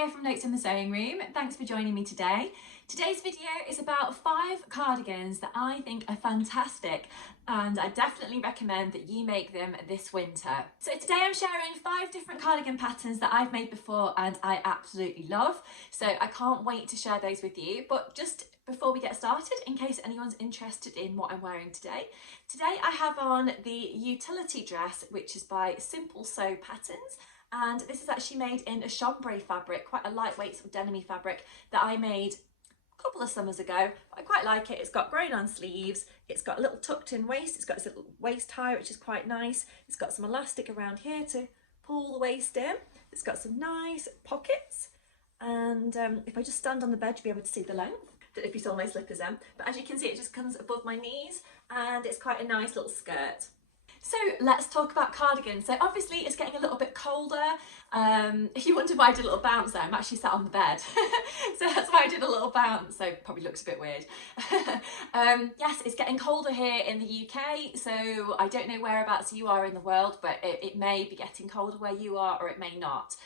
here from Notes in the Sewing Room. Thanks for joining me today. Today's video is about 5 cardigans that I think are fantastic and I definitely recommend that you make them this winter. So today I'm sharing 5 different cardigan patterns that I've made before and I absolutely love. So I can't wait to share those with you. But just before we get started, in case anyone's interested in what I'm wearing today I have on the utility dress, which is by Simple Sew Patterns. And this is actually made in a chambray fabric, quite a lightweight sort of denim-y fabric that I made a couple of summers ago. I quite like it. It's got grown on sleeves, it's got a little tucked in waist, it's got this little waist tie which is quite nice, it's got some elastic around here to pull the waist in, it's got some nice pockets, and if I just stand on the bed you'll be able to see the length. Don't know if you saw my slippers then, but as you can see it just comes above my knees and it's quite a nice little skirt. So let's talk about cardigans. So obviously it's getting a little bit colder. If you wonder why I did a little bounce there, I'm actually sat on the bed. So that's why I did a little bounce. So probably looks a bit weird. Yes, it's getting colder here in the UK. So I don't know whereabouts you are in the world, but it may be getting colder where you are or it may not.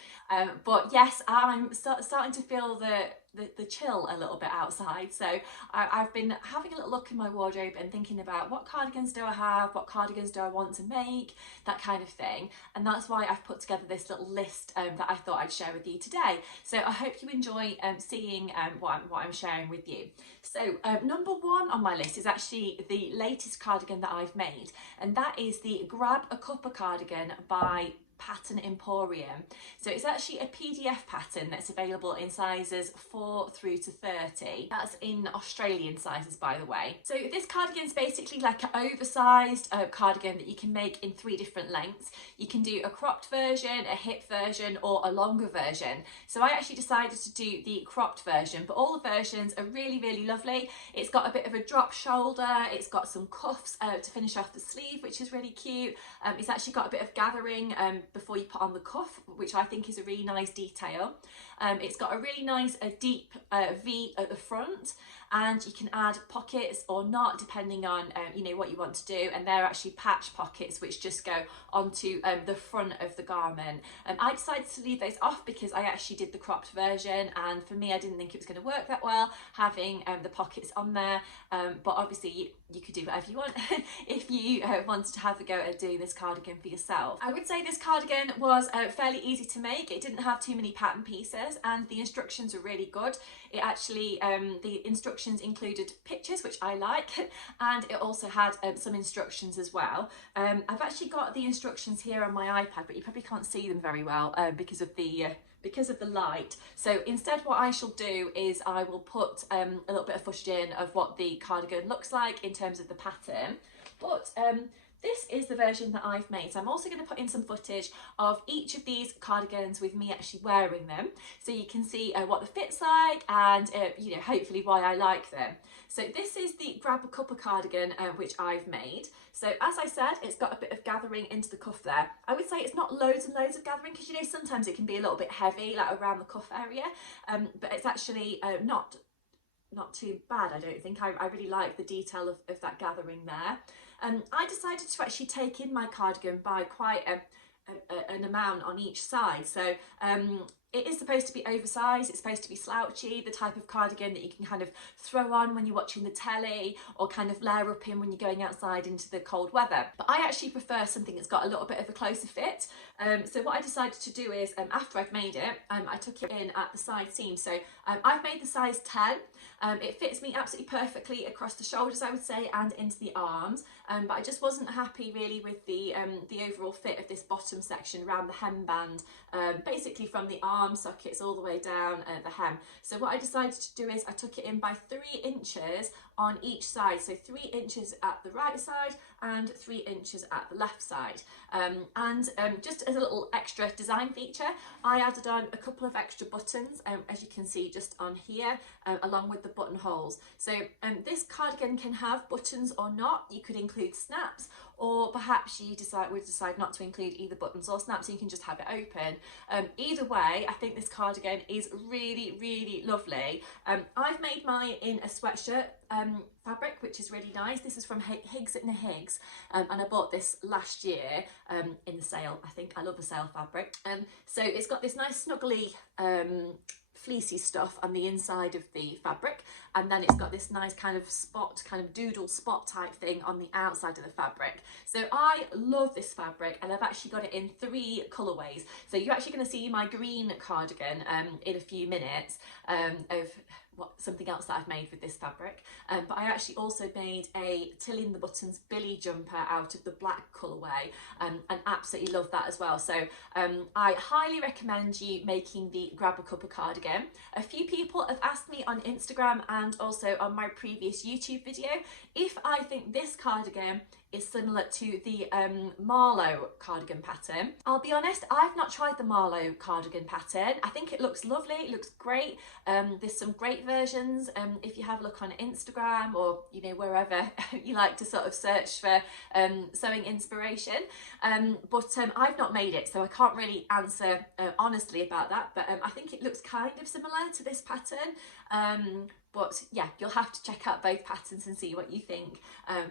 But yes, I'm starting to feel the chill a little bit outside. So I've been having a little look in my wardrobe and thinking about what cardigans do I have, what cardigans do I want to make, that kind of thing. And that's why I've put together this little list that I thought I'd share with you today. So I hope you enjoy seeing what I'm sharing with you. So number 1 on my list is actually the latest cardigan that I've made, and that is the Grab a Cuppa cardigan by Pattern Emporium. So it's actually a PDF pattern that's available in sizes 4 through to 30. That's in Australian sizes, by the way. So this cardigan is basically like an oversized cardigan that you can make in 3 different lengths. You can do a cropped version, a hip version, or a longer version. So I actually decided to do the cropped version, but all the versions are really, really lovely. It's got a bit of a drop shoulder, it's got some cuffs to finish off the sleeve, which is really cute. It's actually got a bit of gathering before you put on the cuff, which I think is a really nice detail. It's got a really nice deep V at the front, and you can add pockets or not depending on you know what you want to do, and they're actually patch pockets which just go onto the front of the garment. I decided to leave those off because I actually did the cropped version, and for me I didn't think it was going to work that well having the pockets on there, but obviously you could do whatever you want if you wanted to have a go at doing this cardigan for yourself. I would say this cardigan was fairly easy to make. It didn't have too many pattern pieces and the instructions are really good. It actually, the instructions included pictures, which I like, and it also had some instructions as well. I've actually got the instructions here on my iPad, but you probably can't see them very well because of the light. So instead what I shall do is I will put a little bit of footage in of what the cardigan looks like in terms of the pattern. But this is the version that I've made. So I'm also going to put in some footage of each of these cardigans with me actually wearing them, so you can see what the fit's like and you know, hopefully why I like them. So this is the Grab a Cuppa cardigan which I've made. So as I said, it's got a bit of gathering into the cuff there. I would say it's not loads and loads of gathering because you know sometimes it can be a little bit heavy like around the cuff area, but it's actually not too bad, I don't think. I really like the detail of that gathering there. I decided to actually take in my cardigan by quite an amount on each side. So it is supposed to be oversized, it's supposed to be slouchy, the type of cardigan that you can kind of throw on when you're watching the telly or kind of layer up in when you're going outside into the cold weather. But I actually prefer something that's got a little bit of a closer fit. So what I decided to do is, after I've made it, I took it in at the side seam. So I've made the size 10. It fits me absolutely perfectly across the shoulders, I would say, and into the arms. But I just wasn't happy really with the overall fit of this bottom section around the hemband, basically from the arm sockets all the way down the hem. So what I decided to do is I took it in by 3 inches on each side, so 3 inches at the right side and 3 inches at the left side. Just as a little extra design feature, I added on a couple of extra buttons, as you can see just on here, along with the buttonholes. So this cardigan can have buttons or not. You could include snaps, or perhaps you would decide not to include either buttons or snaps, and you can just have it open. Either way, I think this cardigan is really, really lovely. I've made mine in a sweatshirt fabric, which is really nice. This is from Higgs and Higgs, and I bought this last year in the sale. I think I love the sale fabric. So it's got this nice snuggly fleecy stuff on the inside of the fabric, and then it's got this nice kind of doodle spot type thing on the outside of the fabric. So I love this fabric, and I've actually got it in 3 colourways. So you're actually going to see my green cardigan in a few minutes of something else that I've made with this fabric, but I actually also made a Tilling the Buttons Billy jumper out of the black colourway, and absolutely love that as well. So I highly recommend you making the Grab a Cuppa cardigan. A few people have asked me on Instagram and also on my previous YouTube video if I think this cardigan is similar to the Marlowe cardigan pattern. I'll be honest, I've not tried the Marlowe cardigan pattern. I think it looks lovely, it looks great. There's some great versions if you have a look on Instagram, or you know, wherever you like to sort of search for sewing inspiration, but I've not made it, so I can't really answer honestly about that, but I think it looks kind of similar to this pattern. But yeah, you'll have to check out both patterns and see what you think.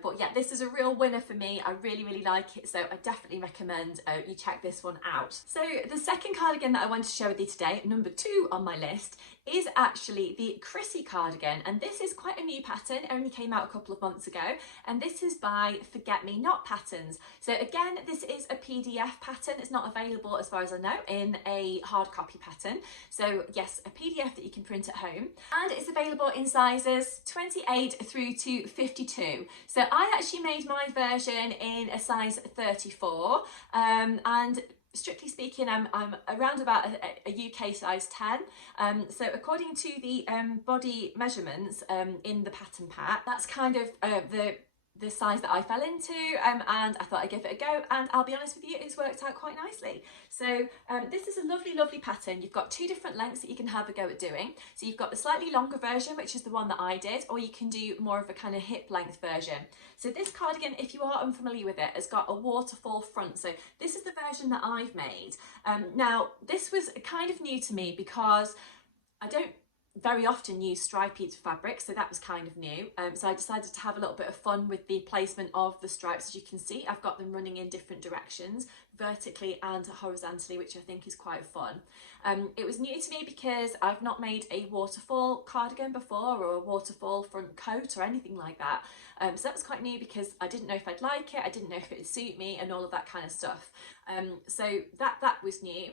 But yeah, this is a real winner for me. I really, really like it. So I definitely recommend you check this one out. So the second cardigan that I want to share with you today, number 2 on my list, is actually the Chrissy cardigan. And this is quite a new pattern. It only came out a couple of months ago. And this is by Forget Me Not Patterns. So again, this is a PDF pattern. It's not available, as far as I know, in a hard copy pattern. So yes, a PDF that you can print at home. And it's available in sizes 28 through to 52. So I actually made my version in a size 34, and strictly speaking, I'm around about a UK size 10. So according to the body measurements in the pattern pack, that's kind of the size that I fell into, and I thought I'd give it a go, and I'll be honest with you, it's worked out quite nicely. So this is a lovely, lovely pattern. You've got 2 different lengths that you can have a go at doing. So you've got the slightly longer version, which is the one that I did, or you can do more of a kind of hip length version. So this cardigan, if you are unfamiliar with it, has got a waterfall front. So this is the version that I've made. Now, this was kind of new to me because I don't very often use striped fabric, so that was kind of new. So I decided to have a little bit of fun with the placement of the stripes. As you can see, I've got them running in different directions, vertically and horizontally, which I think is quite fun. It was new to me because I've not made a waterfall cardigan before, or a waterfall front coat or anything like that. So that was quite new because I didn't know if I'd like it, I didn't know if it would suit me, and all of that kind of stuff. So that was new.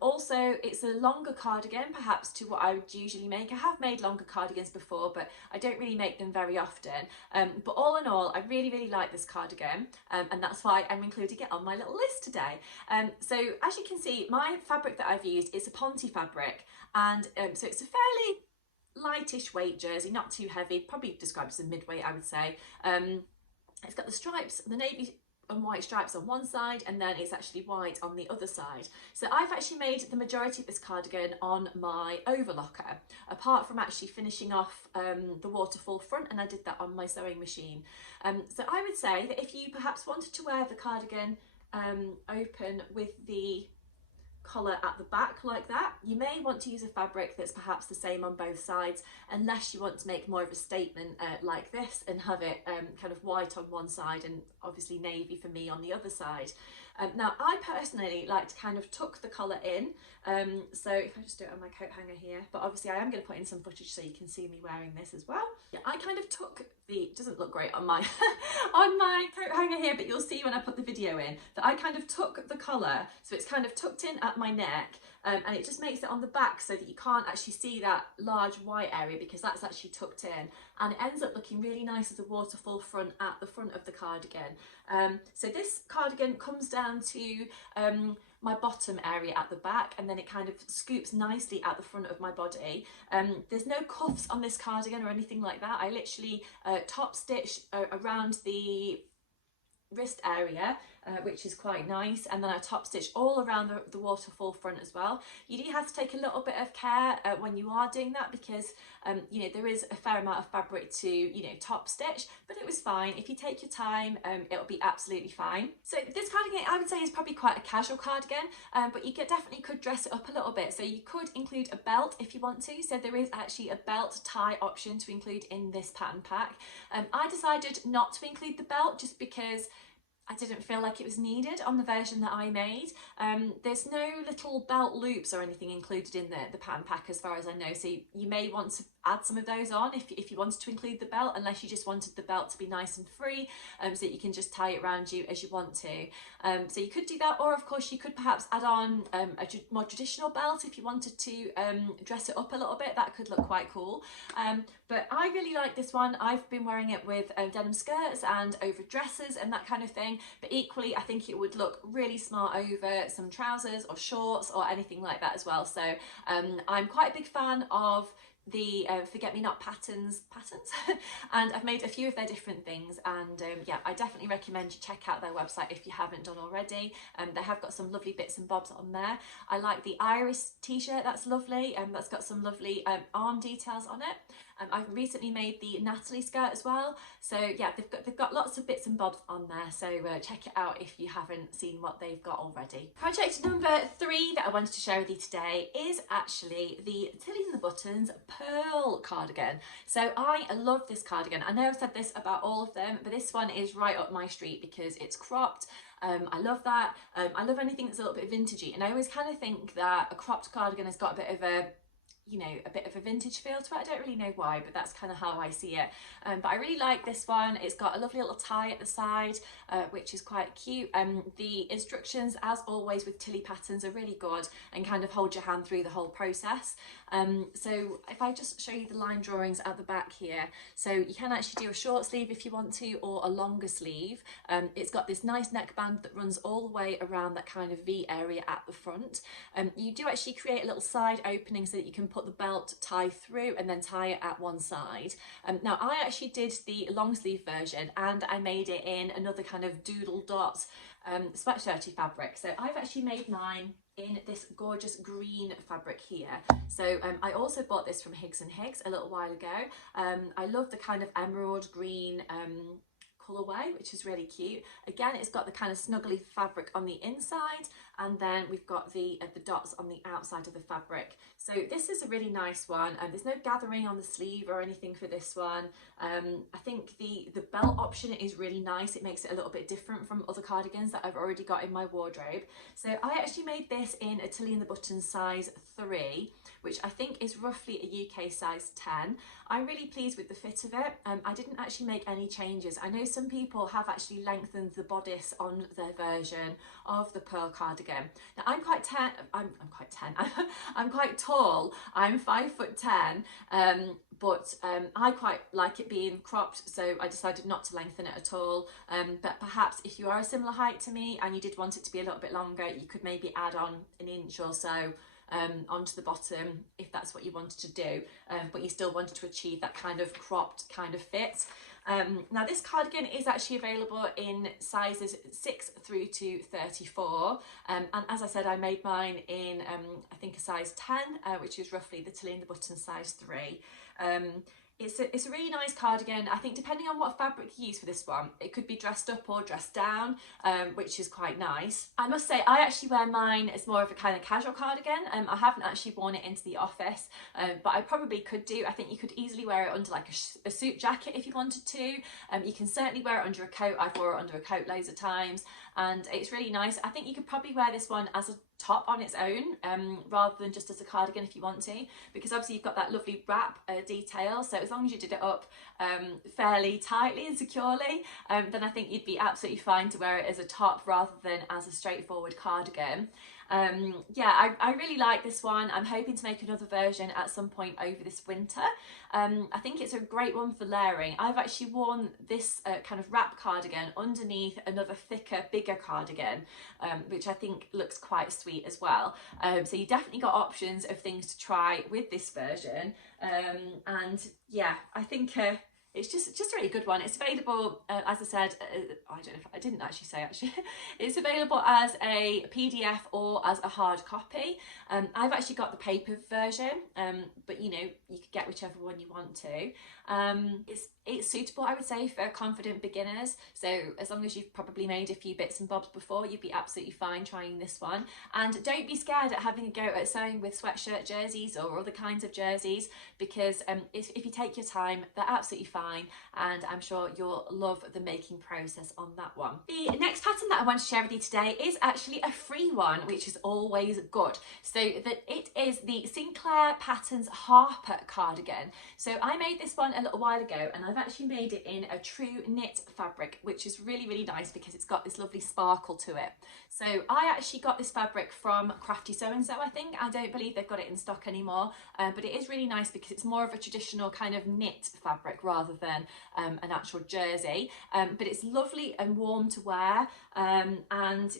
Also, it's a longer cardigan perhaps to what I would usually make. I have made longer cardigans before, but I don't really make them very often. But all in all, I really, really like this cardigan, and that's why I'm including it on my little list today. So as you can see, my fabric that I've used is a Ponte fabric, and so it's a fairly lightish weight jersey, not too heavy, probably described as a mid-weight, I would say. It's got the stripes, the navy and white stripes on one side, and then it's actually white on the other side. So I've actually made the majority of this cardigan on my overlocker, apart from actually finishing off the waterfall front, and I did that on my sewing machine. So I would say that if you perhaps wanted to wear the cardigan open with the collar at the back like that, you may want to use a fabric that's perhaps the same on both sides, unless you want to make more of a statement like this and have it kind of white on one side and obviously navy for me on the other side. Now I personally like to kind of tuck the collar in, so if I just do it on my coat hanger here, but obviously I am going to put in some footage so you can see me wearing this as well. Yeah, I kind of tuck the, it doesn't look great on my on my coat hanger here, but you'll see when I put the video in that I kind of tuck the collar, so it's kind of tucked in at my neck, and it just makes it on the back so that you can't actually see that large white area, because that's actually tucked in, and it ends up looking really nice as a waterfall front at the front of the cardigan. So this cardigan comes down to my bottom area at the back, and then it kind of scoops nicely at the front of my body. There's no cuffs on this cardigan or anything like that. I literally top stitch around the wrist area, which is quite nice, and then I top stitch all around the waterfall front as well. You do have to take a little bit of care when you are doing that, because you know, there is a fair amount of fabric to, you know, top stitch, but it was fine. If you take your time, it'll be absolutely fine. So this cardigan, I would say, is probably quite a casual cardigan, but you definitely could dress it up a little bit. So you could include a belt if you want to. So there is actually a belt tie option to include in this pattern pack. I decided not to include the belt just because I didn't feel like it was needed on the version that I made. There's no little belt loops or anything included in the pattern pack as far as I know, so you may want to add some of those on if you wanted to include the belt, unless you just wanted the belt to be nice and free, so that you can just tie it around you as you want to. So you could do that, or of course you could perhaps add on a more traditional belt if you wanted to dress it up a little bit. That could look quite cool. But I really like this one. I've been wearing it with denim skirts and over dresses and that kind of thing, but equally I think it would look really smart over some trousers or shorts or anything like that as well. So I'm quite a big fan of the forget-me-not patterns and I've made a few of their different things, and yeah, I definitely recommend you check out their website if you haven't done already. They have got some lovely bits and bobs on there. I like the iris t-shirt, that's lovely, that's got some lovely arm details on it. I've recently made the Natalie skirt as well, so yeah, they've got lots of bits and bobs on there, so check it out if you haven't seen what they've got already. Project number 3 that I wanted to share with you today is actually the Tilly and the Buttons pearl cardigan. So I love this cardigan. I know I've said this about all of them, but this one is right up my street because it's cropped. I love that. I love anything that's a little bit vintagey, and I always kind of think that a cropped cardigan has got a bit of a, you know, a bit of a vintage feel to it. I don't really know why, but that's kind of how I see it. But I really like this one. It's got a lovely little tie at the side, which is quite cute. The instructions, as always with Tilly patterns, are really good and kind of hold your hand through the whole process. So if I just show you the line drawings at the back here, so you can actually do a short sleeve if you want to, or a longer sleeve. It's got this nice neckband that runs all the way around that kind of V area at the front. You do actually create a little side opening so that you can put the belt tie through and then tie it at one side. Now I actually did the long sleeve version, and I made it in another kind of doodle dot sweatshirty fabric. So I've actually made mine in this gorgeous green fabric here. So I also bought this from Higgs & Higgs a little while ago. I love the kind of emerald green colourway, which is really cute. Again, it's got the kind of snuggly fabric on the inside, and then we've got the dots on the outside of the fabric. So this is a really nice one, and there's no gathering on the sleeve or anything for this one. I think the belt option is really nice. It makes it a little bit different from other cardigans that I've already got in my wardrobe. So I actually made this in a Tilly and the Buttons size 3, which I think is roughly a UK size 10. I'm really pleased with the fit of it. I didn't actually make any changes. I know some people have actually lengthened the bodice on their version of the pearl cardigan. Now I'm quite tall. I'm 5'10", but I quite like it being cropped, so I decided not to lengthen it at all. But perhaps if you are a similar height to me and you did want it to be a little bit longer, you could maybe add on an inch or so onto the bottom if that's what you wanted to do, but you still wanted to achieve that kind of cropped kind of fit. Now this cardigan is actually available in sizes 6 through to 34, and as I said, I made mine in I think a size 10, which is roughly the Tilly and the Buttons size 3. It's a really nice cardigan. I think depending on what fabric you use for this one, it could be dressed up or dressed down, which is quite nice. I must say I actually wear mine as more of a kind of casual cardigan. I haven't actually worn it into the office, but I probably could do. I think you could easily wear it under like a suit jacket if you wanted to. You can certainly wear it under a coat. I've wore it under a coat loads of times, and it's really nice. I think you could probably wear this one as a top on its own, rather than just as a cardigan if you want to, because obviously you've got that lovely wrap detail, so as long as you did it up fairly tightly and securely, then I think you'd be absolutely fine to wear it as a top rather than as a straightforward cardigan. Yeah, I really like this one. I'm hoping to make another version at some point over this winter. I think it's a great one for layering. I've actually worn this kind of wrap cardigan underneath another thicker, bigger cardigan, which I think looks quite sweet as well. So you definitely got options of things to try with this version. And yeah, I think it's just a really good one. It's available, as I said, I don't know if I didn't actually say actually, it's available as a PDF or as a hard copy. I've actually got the paper version, but you know, you could get whichever one you want to. It's suitable, I would say, for confident beginners. So as long as you've probably made a few bits and bobs before, you'd be absolutely fine trying this one. And don't be scared at having a go at sewing with sweatshirt jerseys or other kinds of jerseys, because if you take your time, they're absolutely fine, and I'm sure you'll love the making process on that one. The next pattern that I want to share with you today is actually a free one, which is always good. So that it is the Sinclair Patterns Harper cardigan. So I made this one a little while ago, and I've actually made it in a true knit fabric, which is really nice because it's got this lovely sparkle to it. So I actually got this fabric from Crafty So-and-So, I think. I don't believe they've got it in stock anymore, but it is really nice because it's more of a traditional kind of knit fabric rather than an actual jersey. But it's lovely and warm to wear, and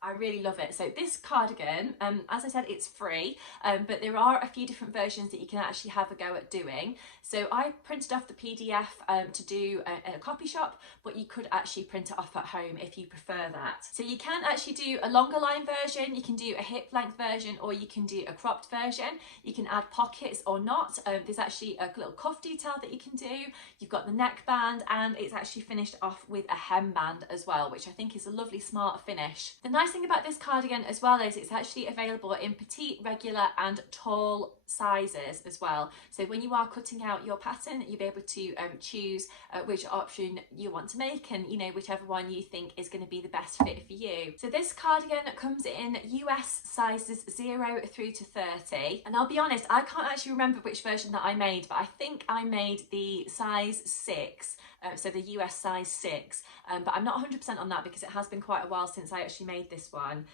I really love it. So this cardigan, as I said, it's free, but there are a few different versions that you can actually have a go at doing. So I printed off the PDF to do in a copy shop, but you could actually print it off at home if you prefer that. So you can actually do a longer line version, you can do a hip length version, or you can do a cropped version. You can add pockets or not. There's actually a little cuff detail that you can do. You've got the neckband, and it's actually finished off with a hemband as well, which I think is a lovely smart finish. The nice thing about this cardigan as well is it's actually available in petite, regular and tall sizes as well. So when you are cutting out your pattern, you'll be able to choose which option you want to make, and you know, whichever one you think is going to be the best fit for you. So this cardigan comes in US sizes 0 through to 30, and I'll be honest, I can't actually remember which version that I made, but I think I made the size 6. So the US size 6, but I'm not 100% on that because it has been quite a while since I actually made this one,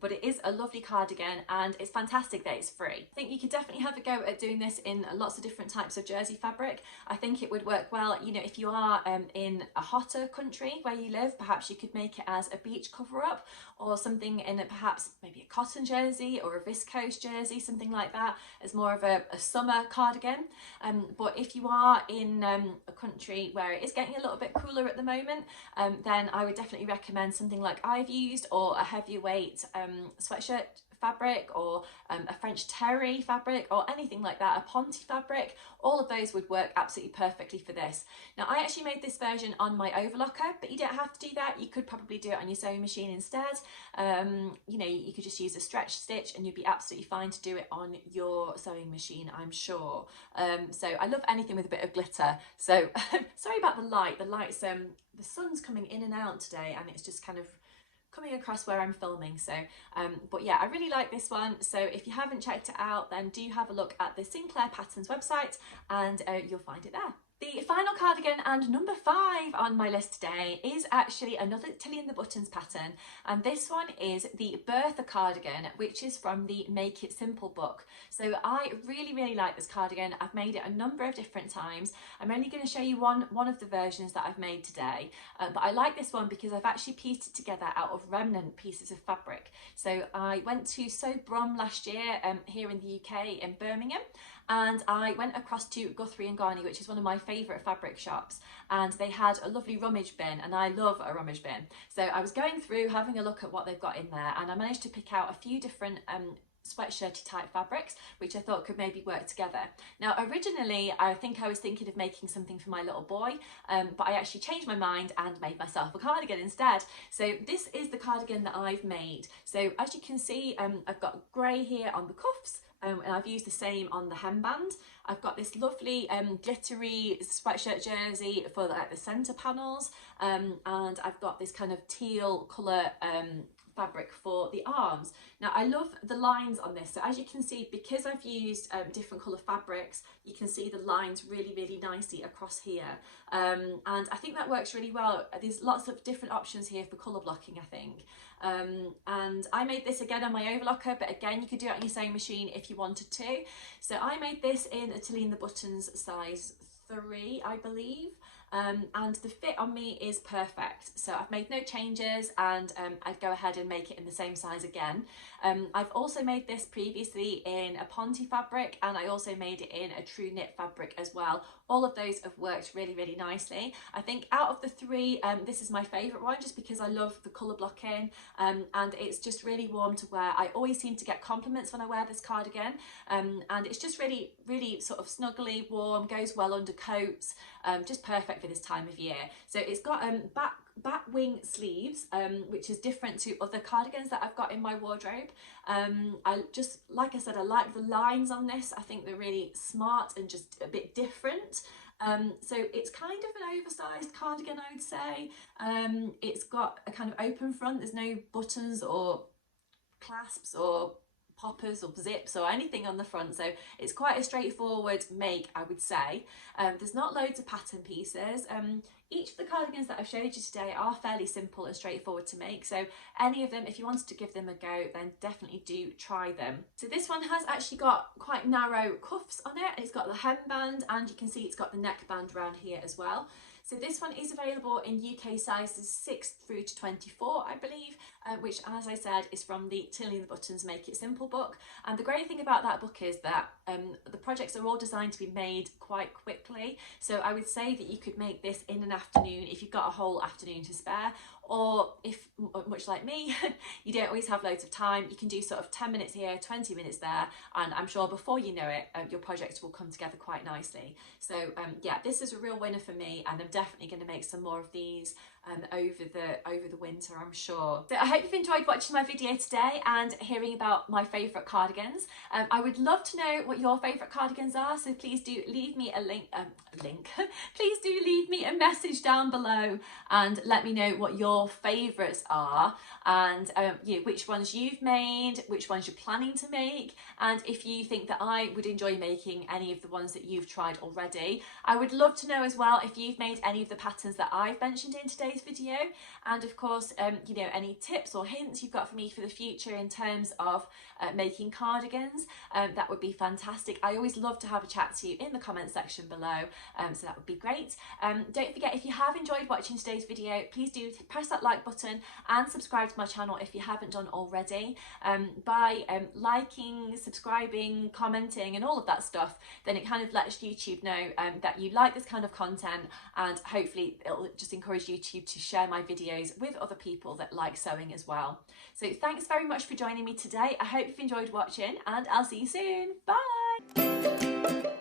but it is a lovely cardigan, and it's fantastic that it's free. I think you could definitely have a go at doing this in lots of different types of jersey fabric. I think it would work well, you know, if you are in a hotter country where you live, perhaps you could make it as a beach cover up, or something in perhaps maybe a cotton jersey or a viscose jersey, something like that, as more of a summer cardigan. But if you are in a country where it is getting a little bit cooler at the moment, then I would definitely recommend something like I've used, or a heavier weight sweatshirt fabric, or a French terry fabric, or anything like that, a ponte fabric. All of those would work absolutely perfectly for this. Now I actually made this version on my overlocker, but you don't have to do that. You could probably do it on your sewing machine instead. You know, you could just use a stretch stitch and you'd be absolutely fine to do it on your sewing machine, I'm sure. So I love anything with a bit of glitter. So sorry about the light. The light's the sun's coming in and out today, and it's just kind of coming across where I'm filming. So but yeah, I really like this one. So if you haven't checked it out, then do have a look at the Sinclair Patterns website, and you'll find it there. The final cardigan, and number 5 on my list today, is actually another Tilly and the Buttons pattern, and this one is the Bertha cardigan, which is from the Make It Simple book. So I really like this cardigan. I've made it a number of different times. I'm only going to show you one of the versions that I've made today, but I like this one because I've actually pieced it together out of remnant pieces of fabric. So I went to Sew Brum last year here in the UK in Birmingham, and I went across to Guthrie and Garney, which is one of my favourite fabric shops, and they had a lovely rummage bin, and I love a rummage bin. So I was going through having a look at what they've got in there, and I managed to pick out a few different sweatshirty type fabrics which I thought could maybe work together. Now originally I think I was thinking of making something for my little boy, but I actually changed my mind and made myself a cardigan instead. So this is the cardigan that I've made. So as you can see, I've got grey here on the cuffs, and I've used the same on the hemband. I've got this lovely glittery sweatshirt jersey for like the centre panels, and I've got this kind of teal colour fabric for the arms. Now I love the lines on this. So as you can see, because I've used different colour fabrics, you can see the lines really nicely across here, and I think that works really well. There's lots of different options here for colour blocking, I think. And I made this again on my overlocker, but again you could do it on your sewing machine if you wanted to. So I made this in a Tilly and the Buttons size 3, I believe. And the fit on me is perfect, so I've made no changes, and I'd go ahead and make it in the same size again. I've also made this previously in a ponte fabric, and I also made it in a true knit fabric as well, all of those have worked really, really nicely. I think out of the three, this is my favourite one, just because I love the colour blocking, and it's just really warm to wear. I always seem to get compliments when I wear this cardigan, and it's just really, really sort of snuggly, warm, goes well under coats, just perfect for this time of year. So it's got back wing sleeves, which is different to other cardigans that I've got in my wardrobe. I just, like I said, I like the lines on this. I think they're really smart and just a bit different. So it's kind of an oversized cardigan, I would say. It's got a kind of open front. There's no buttons or clasps or poppers or zips or anything on the front, so it's quite a straightforward make, I would say. There's not loads of pattern pieces. Each of the cardigans that I've showed you today are fairly simple and straightforward to make, so any of them, if you wanted to give them a go, then definitely do try them. So this one has actually got quite narrow cuffs on it. It's got the hemband, and you can see it's got the neckband around here as well. So this one is available in UK sizes 6 through to 24, I believe, which, as I said, is from the Tilly and the Buttons Make It Simple book. And the great thing about that book is that the projects are all designed to be made quite quickly. So I would say that you could make this in an afternoon if you've got a whole afternoon to spare, or if, much like me, you don't always have loads of time, you can do sort of 10 minutes here, 20 minutes there, and I'm sure before you know it, your project will come together quite nicely. So yeah, this is a real winner for me, and I'm definitely going to make some more of these over the winter, I'm sure. So I hope you've enjoyed watching my video today and hearing about my favourite cardigans. I would love to know what your favourite cardigans are, so please do leave me a link. Please do leave me a message down below and let me know what your favourites are, and which ones you've made, which ones you're planning to make, and if you think that I would enjoy making any of the ones that you've tried already. I would love to know as well if you've made any of the patterns that I've mentioned in today's video, and of course any tips or hints you've got for me for the future in terms of making cardigans. That would be fantastic. I always love to have a chat to you in the comment section below, so that would be great. Don't forget, if you have enjoyed watching today's video, please do press that like button and subscribe to my channel if you haven't done already. By liking, subscribing, commenting and all of that stuff, then it kind of lets YouTube know that you like this kind of content, and hopefully it'll just encourage YouTube to share my videos with other people that like sewing as well. So thanks very much for joining me today. I hope you've enjoyed watching, and I'll see you soon. Bye!